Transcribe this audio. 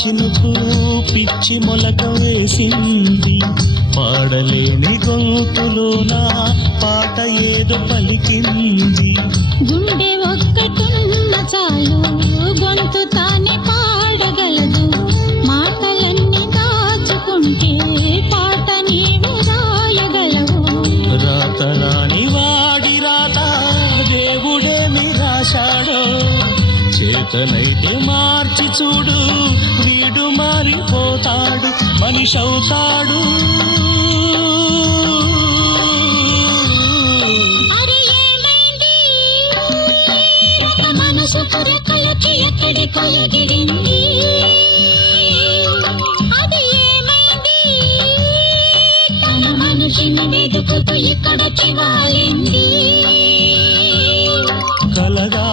చినుకు పిచ్చి మొలక వేసింది, పాడలేని గొంతులోన పాట ఏదో పలికింది. గుండె ఒక్కటున్న చాలు గొంతు తానే పాడగలదు, మాటలన్నీ దాచుకుంటే పాట నీవు రాయగలవు. రాత రాని వాడి రాత దేవుడేమి రాశాడో, చేతనైతే మార్చి చూడు వీడు మారిపోతాడు, మనిషి అవుతాడు. మనసు రెక్కలకి ఎక్కడికో ఎగిరింది, అది ఏమైంది? తన మనిషిని వెతుకుతూ ఇక్కడొచ్చి వాలింది. కలగా